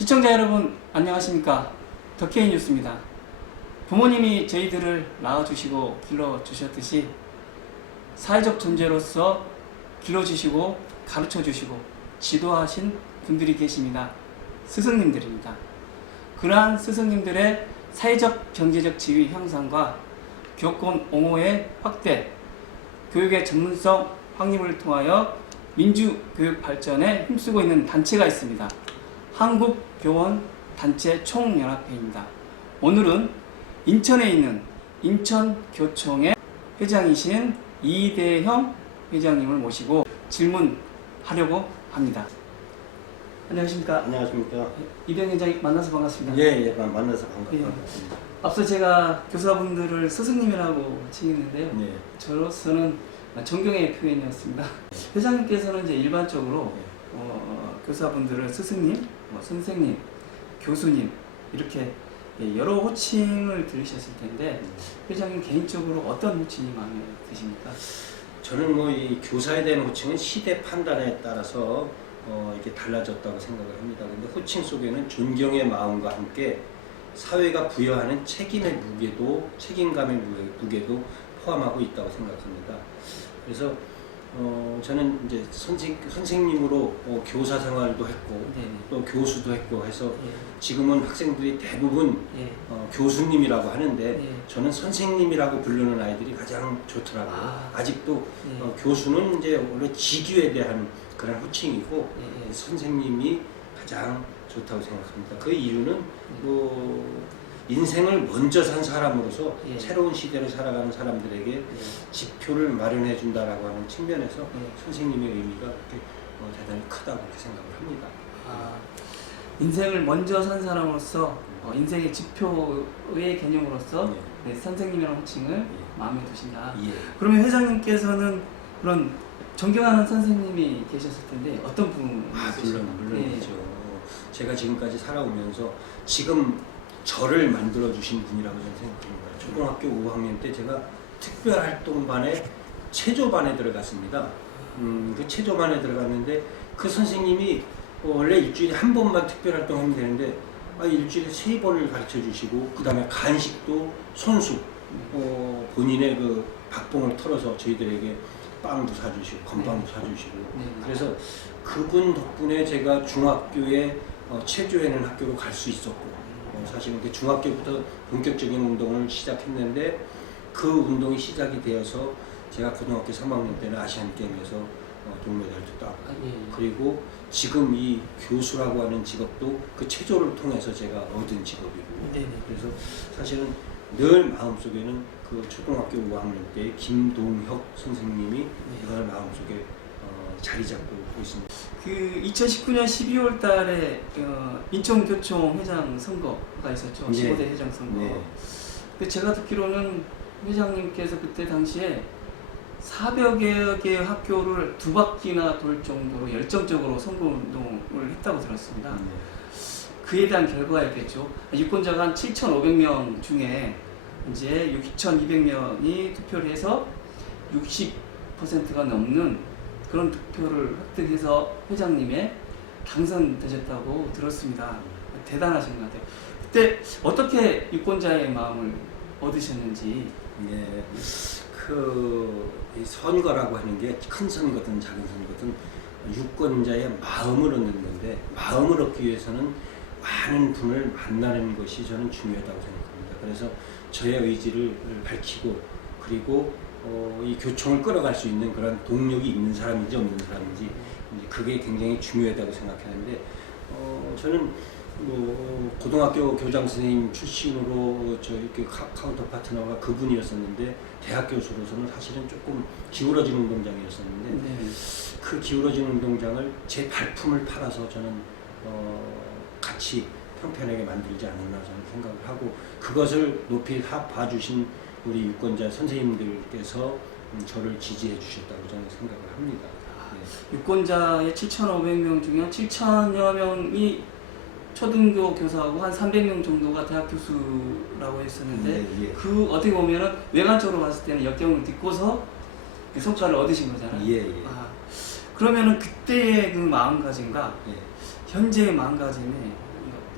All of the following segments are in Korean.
시청자 여러분 안녕하십니까. 더케이 뉴스입니다. 부모님이 저희들을 낳아주시고 길러주셨듯이 사회적 존재로서 길러주시고 가르쳐주시고 지도하신 분들이 계십니다. 스승님들입니다. 그러한 스승님들의 사회적 경제적 지위 향상과 교권 옹호의 확대, 교육의 전문성 확립을 통하여 민주교육 발전에 힘쓰고 있는 단체가 있습니다. 한국교원단체 총연합회입니다. 오늘은 인천에 있는 인천교총의 회장이신 이대형 회장님을 모시고 질문하려고 합니다. 안녕하십니까? 안녕하십니까? 이대형 회장님 만나서 반갑습니다. 예, 만나서 반갑습니다. 예. 앞서 제가 교사분들을 스승님이라고 칭했는데요. 네. 저로서는 존경의 표현이었습니다. 회장님께서는 이제 일반적으로 교사분들을 스승님, 선생님, 교수님 이렇게 여러 호칭을 들으셨을 텐데 회장님 개인적으로 어떤 호칭이 마음에 드십니까? 저는 뭐 이 교사에 대한 호칭은 시대 판단에 따라서 이렇게 달라졌다고 생각을 합니다. 근데 호칭 속에는 존경의 마음과 함께 사회가 부여하는 책임의 무게도, 책임감의 무게도 포함하고 있다고 생각합니다. 그래서 저는 이제 선생님으로 교사 생활도 했고 또 교수도 했고 해서 지금은 학생들이 대부분 교수님이라고 하는데 저는 선생님이라고 부르는 아이들이 가장 좋더라고요. 아직도 교수는 이제 원래 직위에 대한 그런 호칭이고 선생님이 가장 좋다고 생각합니다. 그 이유는 인생을 먼저 산 사람으로서 새로운 시대를 살아가는 사람들에게 지표를 마련해 준다라고 하는 측면에서 선생님의 의미가 그렇게 대단히 크다고 그렇게 생각을 합니다. 인생을 먼저 산 사람으로서 인생의 지표의 개념으로서 선생님이라는 호칭을 마음에 두신다. 그러면 회장님께서는 그런 존경하는 선생님이 계셨을 텐데 어떤 분이 있으신가요? 물론이죠. 제가 지금까지 살아오면서 지금 저를 만들어주신 분이라고 저는 생각합니다. 초등학교 5학년 때 제가 특별활동반에 체조반에 들어갔습니다. 그 체조반에 들어갔는데 그 선생님이 원래 일주일에 한 번만 특별활동하면 되는데 일주일에 3번을 가르쳐 주시고 그 다음에 간식도 손수 본인의 그 박봉을 털어서 저희들에게 빵도 사주시고 건빵도 사주시고 그래서 그분 덕분에 제가 중학교에 체조하는 학교로 갈 수 있었고 사실은 중학교부터 본격적인 운동을 시작했는데 그 운동이 시작이 되어서 제가 고등학교 3학년 때는 아시안게임에서 동메달도 따고 그리고 지금 이 교수라고 하는 직업도 그 체조를 통해서 제가 얻은 직업이고 그래서 사실은 늘 마음속에는 그 초등학교 5학년 때 김동혁 선생님이 늘 마음속에 자리 잡고 있습니다. 그 2019년 12월 달에 인천교총 회장 선거가 있었죠. 15대 회장 선거. 근데 제가 듣기로는 회장님께서 그때 당시에 400여 개의 학교를 2바퀴나 돌 정도로 열정적으로 선거운동을 했다고 들었습니다. 그에 대한 결과였겠죠. 유권자가 한 7,500명 중에 이제 6,200명이 투표를 해서 60%가 넘는 그런 득표를 획득해서 회장님의 당선되셨다고 들었습니다. 대단하신 것 같아요. 그때 어떻게 유권자의 마음을 얻으셨는지. 이 선거라고 하는 게 큰 선거든 작은 선거든 유권자의 마음을 얻는 건데 마음을 얻기 위해서는 많은 분을 만나는 것이 저는 중요하다고 생각합니다. 그래서 저의 의지를 밝히고 그리고 이 교총을 끌어갈 수 있는 그런 동력이 있는 사람인지 없는 사람인지 그게 굉장히 중요하다고 생각하는데 저는 고등학교 교장 선생님 출신으로 저 이렇게 카운터 파트너가 그분이었었는데 대학 교수로서는 사실은 조금 기울어진 운동장이었었는데 그 기울어진 운동장을 제 발품을 팔아서 저는 같이 평편하게 만들지 않았나 저는 생각을 하고 그것을 높이 봐주신 우리 유권자 선생님들께서 저를 지지해 주셨다고 저는 생각을 합니다. 유권자의 7,500명 중에 7,000여 명이 초등교 교사하고 한 300명 정도가 대학 교수라고 했었는데 그 어떻게 보면은 외관적으로 봤을 때는 역경을 딛고서 그 성과를 얻으신 거잖아요. 그러면은 그때의 그 마음가짐과 현재의 마음가짐에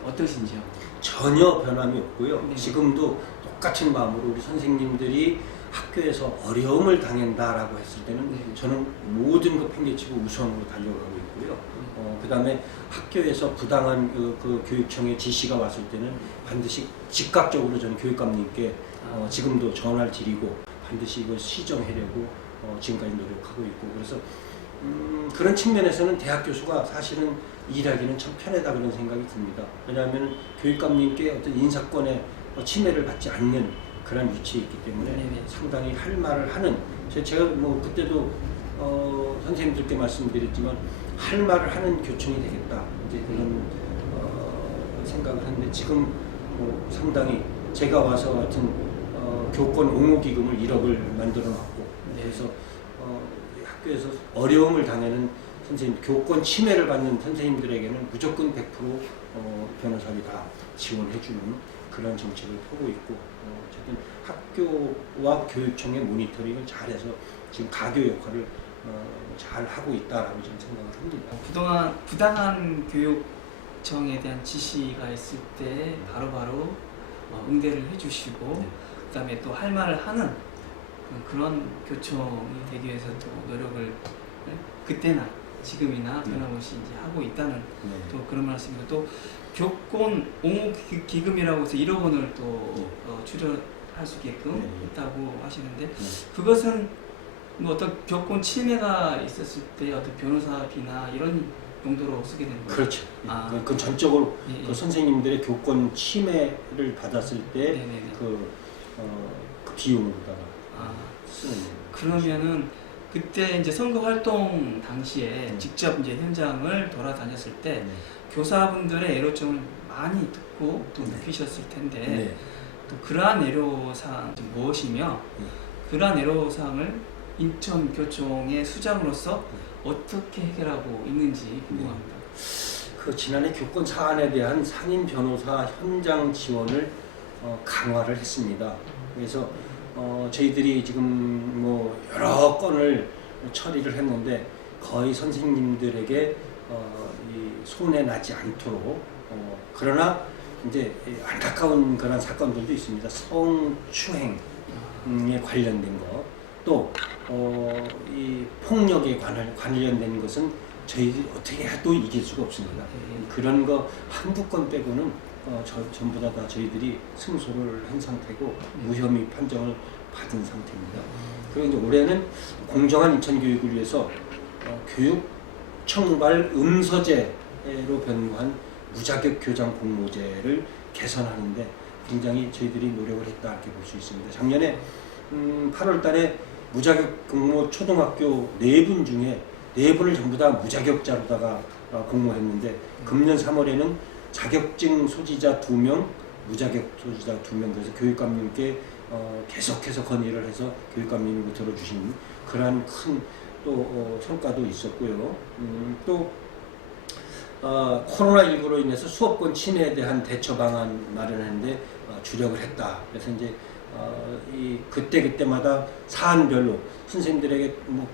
어떠신지요? 전혀 변함이 없고요. 네. 지금도 똑같은 마음으로 우리 선생님들이 학교에서 어려움을 당한다라고 했을 때는 네. 저는 모든 거 팽개치고 우선으로 달려가고 있고요. 그 다음에 학교에서 부당한 그 교육청의 지시가 왔을 때는 반드시 즉각적으로 저는 교육감님께 지금도 전화를 드리고 반드시 이거 시정하려고 지금까지 노력하고 있고, 그래서 그런 측면에서는 대학 교수가 사실은 일하기는 참 편하다 그런 생각이 듭니다. 왜냐하면 교육감님께 어떤 인사권의 침해를 받지 않는 그런 위치에 있기 때문에 네네. 상당히 할 말을 하는, 제가 뭐 그때도 선생님들께 말씀드렸지만 할 말을 하는 교총이 되겠다 이제 그런 생각을 하는데, 지금 뭐 상당히 제가 와서 하여튼 교권 옹호 기금을 1억을 만들어 놨고, 네. 그래서 학교에서 어려움을 당하는 선생님, 교권 침해를 받는 선생님들에게는 무조건 100% 변호사비 다 지원해주는 그런 정책을 펴고 있고, 어쨌든 학교와 교육청의 모니터링을 잘해서 지금 가교 역할을 잘 하고 있다라고 저는 생각을 합니다. 그동안 부당한 교육청에 대한 지시가 있을 때 바로바로 응대를 해주시고, 네. 그다음에 또 할 말을 하는 그런 교총이 되기 위해서 또 노력을 그때나 지금이나 변함없이 이제 하고 있다는 네. 또 그런 말씀이고, 또 교권 옹호 기금이라고 해서 1억 원을 또 출연할 수 있게끔 네. 있다고 하시는데, 네. 그것은 뭐 어떤 교권 침해가 있었을 때 어떤 변호사비나 이런 용도로 쓰게 되는 거예요? 그렇죠. 아. 그 전적으로 예, 예. 그 선생님들의 교권 침해를 받았을 때 네네네. 그 비용으로다가 아. 쓰는 거예요. 그러면은 그때 이제 선거 활동 당시에 네. 직접 이제 현장을 돌아다녔을 때 네. 교사분들의 애로점을 많이 듣고 또 네. 느끼셨을 텐데, 네. 또 그러한 애로사항 무엇이며 네. 그러한 애로사항을 인천교총의 수장으로서 어떻게 해결하고 있는지 궁금합니다. 그 지난해 교권 사안에 대한 상임 변호사 현장 지원을 강화를 했습니다. 그래서 저희들이 지금 뭐 여러 건을 처리를 했는데 거의 선생님들에게 이 손해 나지 않도록, 그러나 이제 안타까운 그런 사건들도 있습니다. 성추행에 관련된 것, 또 이 폭력에 관련된 것은 저희들이 어떻게 해도 이길 수가 없습니다. 그런 거 한두 건 빼고는 전부 다 저희들이 승소를 한 상태고 무혐의 판정을 받은 상태입니다. 그리고 이제 올해는 공정한 인천 교육을 위해서 교육 청발 음서제로 변경한 무자격 교장 공모제를 개선하는데 굉장히 저희들이 노력을 했다 이렇게 볼 수 있습니다. 작년에 8월 달에 무자격 공모 초등학교 4분 중에 4분을 전부 다 무자격자로다가 공모했는데, 금년 3월에는 자격증 소지자 2명, 무자격 소지자 2명, 그래서 교육감님께 계속해서 건의를 해서 교육감님이 들어주신 그러한 큰 또 성과도 있었고요. 또 코로나19로 인해서 수업권 침해에 대한 대처 방안 마련하는데 주력을 했다. 그래서 이제 이 그때마다 사안별로 선생님들에게 뭐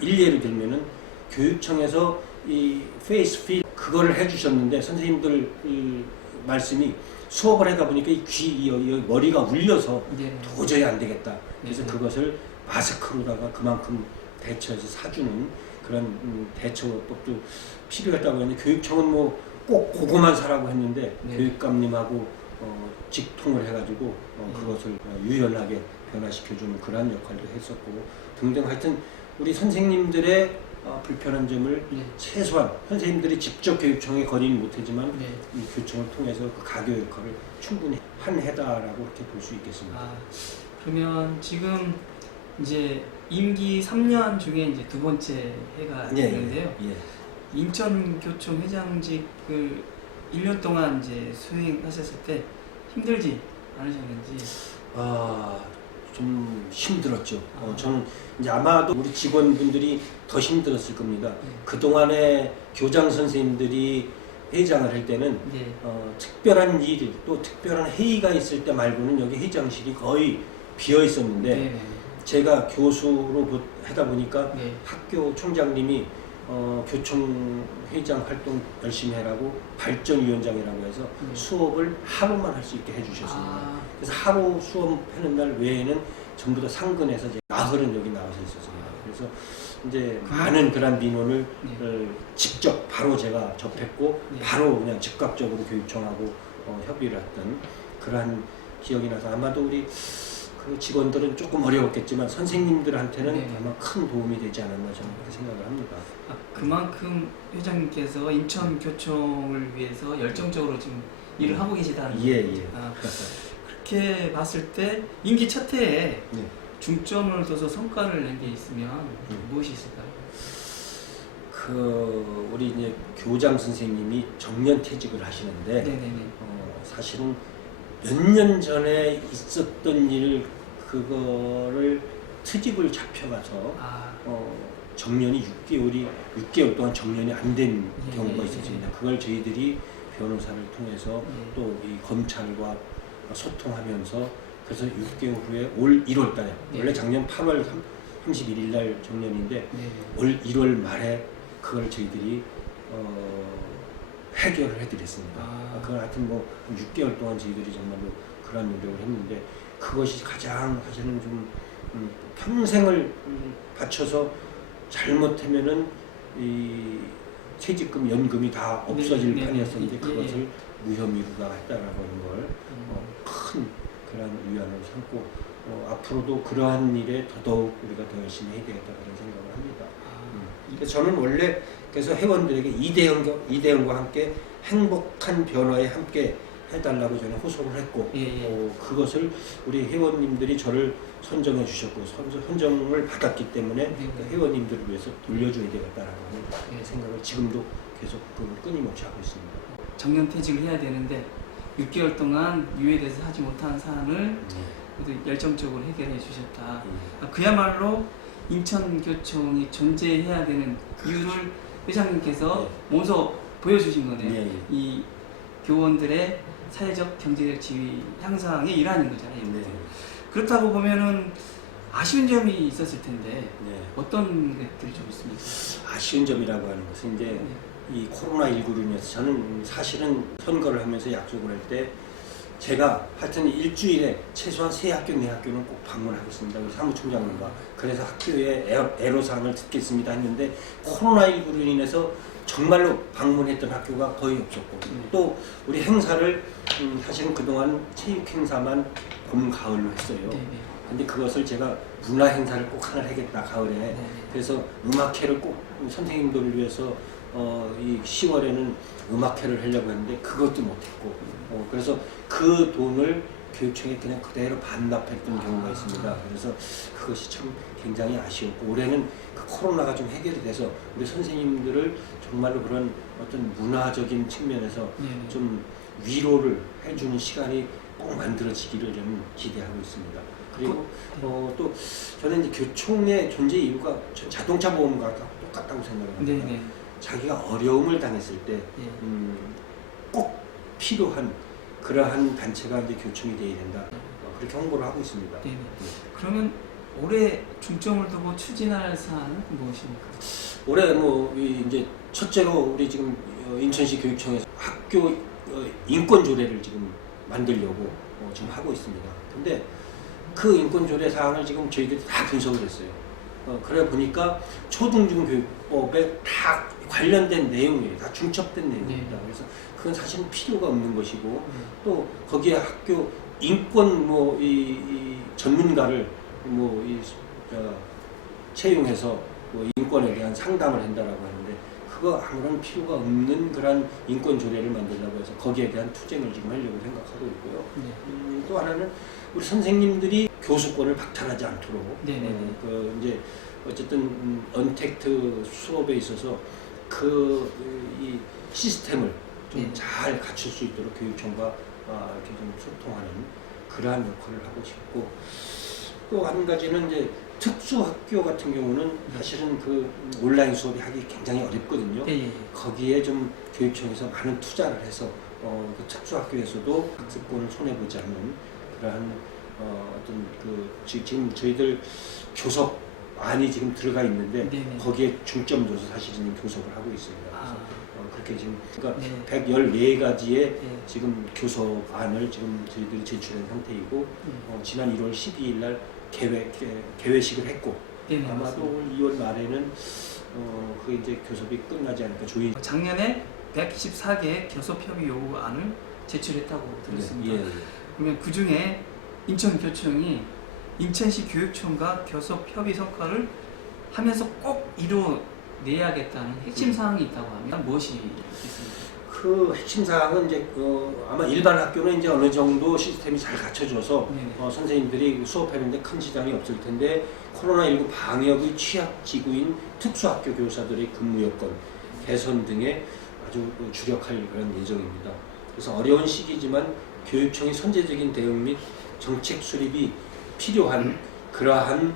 일례를 들면은 교육청에서 이 페이스 필 그거를 해주셨는데, 선생님들 말씀이 수업을 하다 보니까 이 머리가 울려서 네. 도저히 안 되겠다. 그래서 네. 그것을 마스크로다가 그만큼 대처해서 사주는 그런 대처법도 필요했다고 했는데, 교육청은 뭐 꼭 그거만 사라고 했는데 네. 교육감님하고 직통을 해가지고 그것을 유연하게 변화시켜주는 그러한 역할도 했었고 등등, 하여튼 우리 선생님들의 불편한 점을 네. 최소한, 선생님들이 직접 교육청에 건의는 못하지만 네. 이 교청을 통해서 그 가교 역할을 충분히 한 해다라고 이렇게 볼 수 있겠습니다. 그러면 지금 이제 임기 3년 중에 이제 두 번째 해가 되는데요. 예. 인천교총 회장직을 1년 동안 이제 수행하셨을 때 힘들지 않으셨는지? 좀 힘들었죠. 저는 이제 아마도 우리 직원분들이 더 힘들었을 겁니다. 그동안에 교장 선생님들이 회장을 할 때는 네. 특별한 일, 또 특별한 회의가 있을 때 말고는 여기 회장실이 거의 비어 있었는데, 네. 제가 교수로 하다 보니까 네. 학교 총장님이 교총 회장 활동 열심히 하라고 발전위원장이라고 해서 수업을 하루만 할 수 있게 해주셨습니다. 그래서 하루 수업하는 날 외에는 전부 다 상근에서 이제 나흘은 여기 나와서 있었습니다. 그래서 이제 많은 그런 민원을 직접 바로 제가 접했고 바로 그냥 즉각적으로 교육청하고 협의를 했던 그러한 기억이 나서 아마도 우리 그 직원들은 조금 어려웠겠지만 선생님들한테는 아마 큰 도움이 되지 않았나 저는 그렇게 생각을 합니다. 그만큼 회장님께서 인천교총을 위해서 열정적으로 지금 일을 하고 계시다는 거죠. 예. 그렇게 봤을 때 임기 첫 해에 네. 중점을 둬서 성과를 낸 게 있으면 무엇이 있을까요? 우리 이제 교장 선생님이 정년 퇴직을 하시는데 네네네. 사실은 몇 년 전에 있었던 일 그거를 트집을 잡혀가서 정년이 6개월 동안 정년이 안 된 경우가 있었습니다. 그걸 저희들이 변호사를 통해서 또 이 검찰과 소통하면서 그래서 6개월 후에 올 1월 달에 원래 작년 8월 31일 날 정년인데 올 1월 말에 그걸 저희들이 해결을 해드렸습니다. 그건 하여튼 뭐 6개월 동안 저희들이 정말로 그런 노력을 했는데 그것이 가장 사실은 좀 평생을 바쳐서 잘못하면은 이 퇴직금, 연금이 다 없어질 판이었었는데 그것을 무혐의가 했다라고 하는 걸 큰 그런 위안을 삼고 앞으로도 그러한 일에 더더욱 우리가 더 열심히 해야 되겠다 그런 생각을 합니다. 그래서 저는 원래 그래서 회원들에게 이대형과 함께 행복한 변화에 함께 해달라고 저는 호소를 했고 그것을 우리 회원님들이 저를 선정해 주셨고 선정을 받았기 때문에 회원님들을 위해서 돌려줘야 되겠다라고 하는 생각을 지금도 계속 끊임없이 하고 있습니다. 정년 퇴직을 해야 되는데 6개월 동안 유예돼서 하지 못한 사안을 열정적으로 해결해 주셨다. 그야말로 인천교총이 존재해야 되는 이유를 회장님께서 몸소 보여주신 거네요. 이 교원들의 사회적 경제적 지위 향상의 일환인 거잖아요. 그렇다고 보면은 아쉬운 점이 있었을 텐데 어떤 것들이 좀 있습니까? 아쉬운 점이라고 하는 것은 이제 이 코로나19로 인해서 저는 사실은 선거를 하면서 약속을 할 때 제가 하여튼 일주일에 최소한 3학교, 4학교는 꼭 방문하겠습니다. 우리 사무총장님과. 그래서 학교에 애로사항을 듣겠습니다 했는데 코로나19로 인해서 정말로 방문했던 학교가 거의 없었고 또 우리 행사를 사실은 그동안 체육 행사만 봄, 가을로 했어요. 근데 그것을 제가 문화 행사를 꼭 하나 하겠다 가을에. 그래서 음악회를 꼭 선생님들을 위해서 이 10월에는 음악회를 하려고 했는데 그것도 못했고 그래서 그 돈을 교육청에 그냥 그대로 반납했던 경우가 있습니다. 그래서 그것이 참 굉장히 아쉬웠고 올해는 그 코로나가 좀 해결이 돼서 우리 선생님들을 정말로 그런 어떤 문화적인 측면에서 좀 위로를 해주는 시간이 꼭 만들어지기를 저는 기대하고 있습니다. 그리고 또 저는 이제 교총의 존재 이유가 자동차 보험과 똑같다고 생각을 합니다. 자기가 어려움을 당했을 때 꼭 필요한 그러한 단체가 이제 교총이 되어야 된다. 그렇게 홍보를 하고 있습니다. 그러면 올해 중점을 두고 추진할 사안은 무엇입니까? 올해 이제 첫째로 우리 지금 인천시 교육청에서 학교 인권 조례를 지금 만들려고 지금 하고 있습니다. 근데 그 인권 조례 사항을 지금 저희들이 다 분석을 했어요. 그래 보니까 초등중교육법에 다 관련된 내용이에요. 다 중첩된 내용입니다. 그래서 그건 사실은 필요가 없는 것이고 또 거기에 학교 인권 이 전문가를 채용해서 인권에 대한 상담을 한다라고 하는데 그거 아무런 필요가 없는 그런 인권 조례를 만들려고 해서 거기에 대한 투쟁을 지금 하려고 생각하고 있고요. 또 하나는 우리 선생님들이 교수권을 박탈하지 않도록 이제 어쨌든 언택트 수업에 있어서 이 시스템을 좀 잘 갖출 수 있도록 교육청과 이렇게 좀 소통하는 그러한 역할을 하고 싶고 또 한 가지는 이제 특수학교 같은 경우는 사실은 그 온라인 수업이 하기 굉장히 어렵거든요. 거기에 좀 교육청에서 많은 투자를 해서 그 특수학교에서도 학습권을 손해보지 않는 그러한 어떤 지금 저희들 교섭 많이 지금 들어가 있는데 네네. 거기에 중점 둬서 사실은 교섭을 하고 있습니다. 아. 그래서 그렇게 지금 그러니까 네. 114가지의 네. 지금 교섭안을 지금 저희들이 제출한 상태이고 지난 1월 12일 날 개회식을 했고 네네, 아마도 맞습니다. 2월 말에는 그게 이제 교섭이 끝나지 않을까 조인. 작년에 124개의 교섭협의 요구안을 제출했다고 들었습니다. 예. 그러면 그 중에 인천교총이 인천시 교육청과 교섭협의 성과를 하면서 꼭 이뤄내야겠다는 핵심 사항이 있다고 하면 무엇이 있습니까? 그 핵심 사항은 이제 아마 일반 학교는 이제 어느 정도 시스템이 잘 갖춰져서 네네. 선생님들이 수업하는데 큰 지장이 없을 텐데 코로나19 방역의 취약지구인 특수학교 교사들의 근무 여건 개선 등에 아주 주력할 그런 예정입니다. 그래서 어려운 시기지만 교육청의 선제적인 대응 및 정책 수립이 필요한 그러한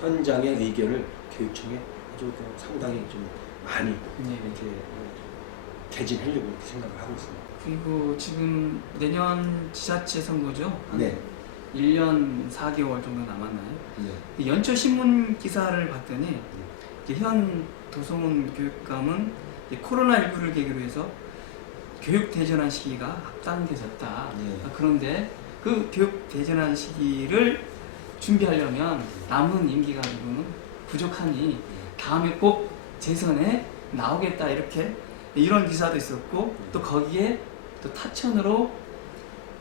현장의 의견을 교육청에 아주 상당히 좀 많이 네. 이렇게 개진하려고 이렇게 생각을 하고 있습니다. 그리고 지금 내년 지자체 선거죠? 한 네. 1년 4개월 정도 남았나요? 네. 연초 신문 기사를 봤더니 이제 현 도성훈 교육감은 이제 코로나19를 계기로 해서 교육 대전환 시기가 앞당겨졌다. 네. 그런데 그 교육 대전환 시기를 준비하려면 남은 임기 가지고는 부족하니 다음에 꼭 재선에 나오겠다 이렇게 이런 기사도 있었고 또 거기에 또 타천으로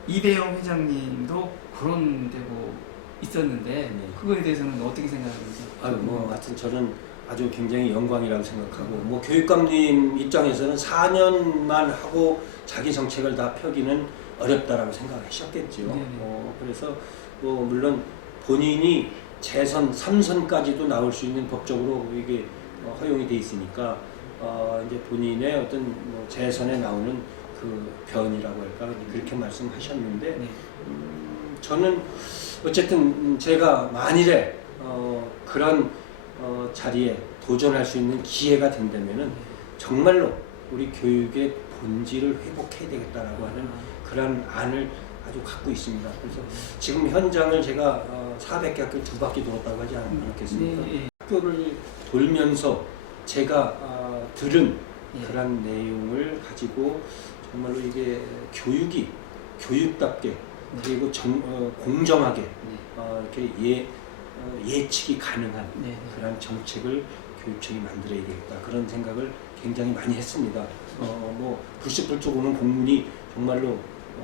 이대영 회장님도 거론되고 있었는데 그거에 대해서는 어떻게 생각하는지? 하여튼 저는 아주 굉장히 영광이라고 생각하고 뭐 교육감님 입장에서는 4년만 하고 자기 정책을 다 펴기는 어렵다라고 생각하셨겠죠. 그래서 물론 본인이 재선 3선까지도 나올 수 있는 법적으로 이게 허용이 돼 있으니까 이제 본인의 어떤 재선에 나오는 그 변이라고 할까 그렇게 말씀하셨는데 저는 어쨌든 제가 만일에 그런 자리에 도전할 수 있는 기회가 된다면은 정말로 우리 교육의 본질을 회복해야 되겠다라고 하는 그런 안을 아주 갖고 있습니다. 그래서 지금 현장을 제가 400개 학교 2바퀴 돌았다고 하지 않았겠습니까? 네. 학교를 돌면서 제가 들은 그런 내용을 가지고 정말로 이게 교육이 교육답게 그리고 공정하게 이렇게 예측이 가능한 그런 정책을 교육청이 만들어야 되겠다 그런 생각을 굉장히 많이 했습니다. 불쑥불쑥 오는 공문이 정말로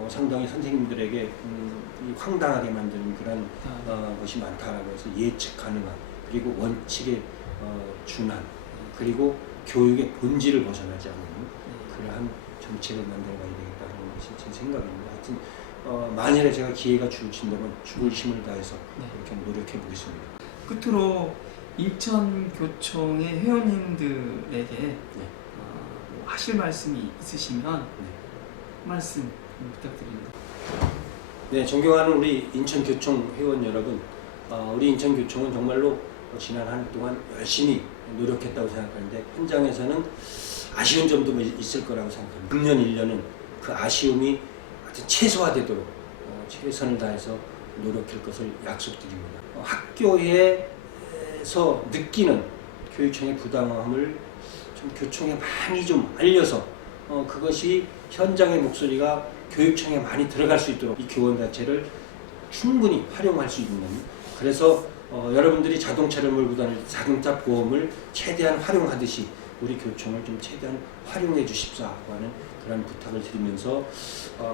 상당히 선생님들에게 황당하게 만드는 그런 것이 많다라고 해서 예측 가능한 그리고 원칙에 준한 그리고 교육의 본질을 벗어나지 않는 그러한 정책을 만들어가야 되겠다는 것이 제 생각입니다. 하여튼 만일에 제가 기회가 주어진다면 죽을 힘을 다해서 이렇게 노력해 보겠습니다. 끝으로 인천교총의 회원님들에게 뭐 하실 말씀이 있으시면 말씀 부탁드립니다. 네, 존경하는 우리 인천교총 회원 여러분, 우리 인천교총은 정말로 지난 한 해 동안 열심히 노력했다고 생각하는데 현장에서는 아쉬운 점도 있을 거라고 생각합니다. 6년 1년은 그 아쉬움이 아주 최소화되도록 최선을 다해서 노력할 것을 약속드립니다. 학교에서 느끼는 교육청의 부당함을 좀 교총에 많이 좀 알려서 그것이 현장의 목소리가 교육청에 많이 들어갈 수 있도록 이 교원 자체를 충분히 활용할 수 있는 그래서 여러분들이 자동차를 몰고 다닐 자동차 보험을 최대한 활용하듯이 우리 교총을 좀 최대한 활용해 주십사 하는 그런 부탁을 드리면서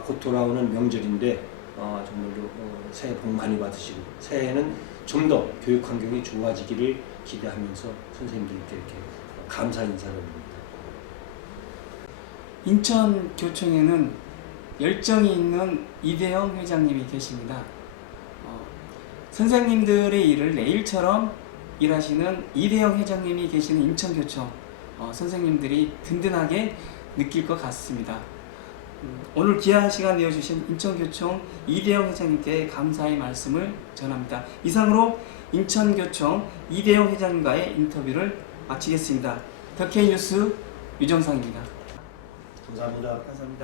곧 돌아오는 명절인데 정말로 새해 복 많이 받으시고 새해에는 좀 더 교육 환경이 좋아지기를 기대하면서 선생님들께 이렇게 감사 인사를 드립니다. 인천교총에는 열정이 있는 이대영 회장님이 계십니다. 선생님들의 일을 내일처럼 일하시는 이대영 회장님이 계시는 인천교총 선생님들이 든든하게 느낄 것 같습니다. 오늘 귀한 시간 내어주신 인천교총 이대영 회장님께 감사의 말씀을 전합니다. 이상으로 인천교총 이대영 회장님과의 인터뷰를 마치겠습니다. 더 K뉴스 유정상입니다. 감사합니다. 감사합니다.